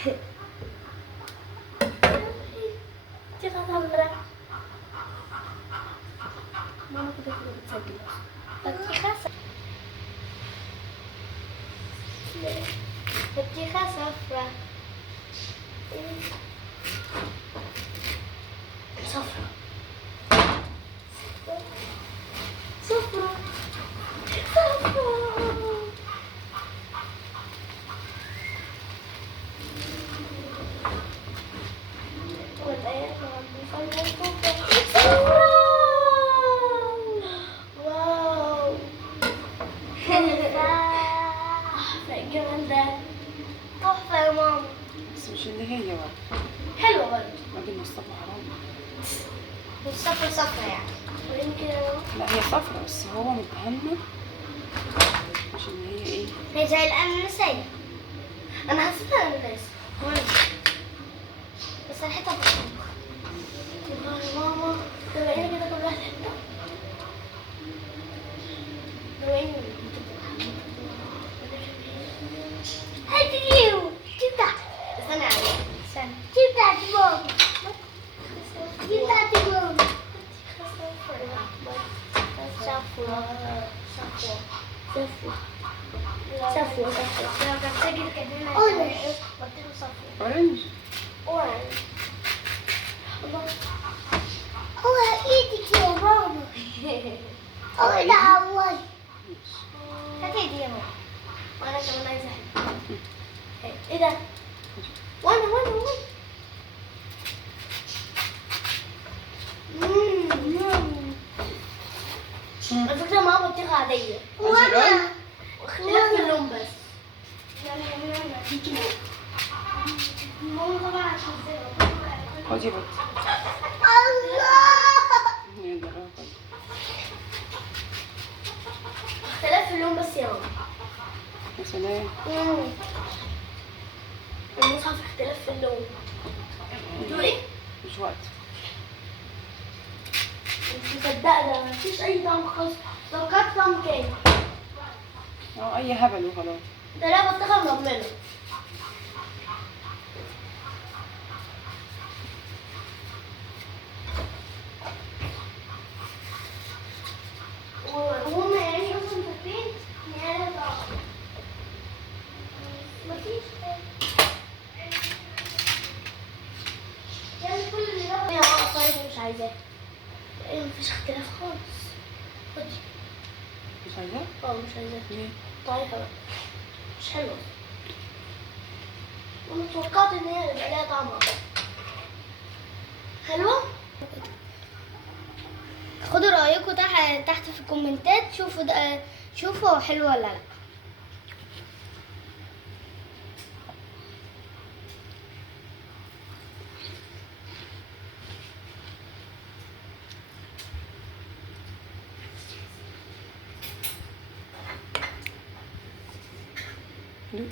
Butchika safra. Mama kita juga bitsagi. Butchika Butchika safra. Safra. Safra. Safra. واو جمال تحفة يا ماما. بس مش اللي هي بقى. حلوة برضه. راجل مصطفى حرام. صفرا صفرا يعني. ويمكن لا هي صفرا بس هو مدهنا. مش اللي هي ايه؟ هي زي الأناناسية. أنا حسيتها أناناس. بس ريحتها بطيخ. والله يا ماما دوقيني كده كل واحد حتة. دوقيني. هاتي ديو. دي بتاعتي. استنى عليا. استنى. دي بتاعتي بابا. دي بتاعتي بابا. صفوة. صفوة. صفوة. صفوة. صفوة. لو كانت تجي تكلمنا أورنج. قلت له صفوة. اورنج. أورنج. الله. هو ايدك يا ماما. هو ده أول. هاتي دي يا ماما. وأنا كمان عايزة حاجة. ايه ده؟ وانا على فكرة ماما بطيخة عادية. وانا اختلاف في اللون بس. ماما طبعا عشان خدي بط. الله. اختلاف في اللون بس يا ماما. يا سلام. المصحف اختلاف في اللون. انتوا ايه؟ مش وقت. مش مصدقة ده مفيش أي طعم خالص. توقعت طعم كام؟ اه اي هبل وخلاص. ده لا بطيخة مضمنة. وهم يعني اصلا فاكرين ان هي لها طعم. مفيش يعني كل اللي ده هي طيب مش عايزاه. ايه مفيش اختلاف خالص. خدي. مش عايزاه؟ مش عايزاه. ليه؟ طيبة بقى. مش حلوة. وانا توقعت ان هي يبقى لها طعم اكتر. حلوة؟ خدوا رأيكم تحت في الكومنتات. شوفوا ده شوفوا حلو ولا لا. ليه؟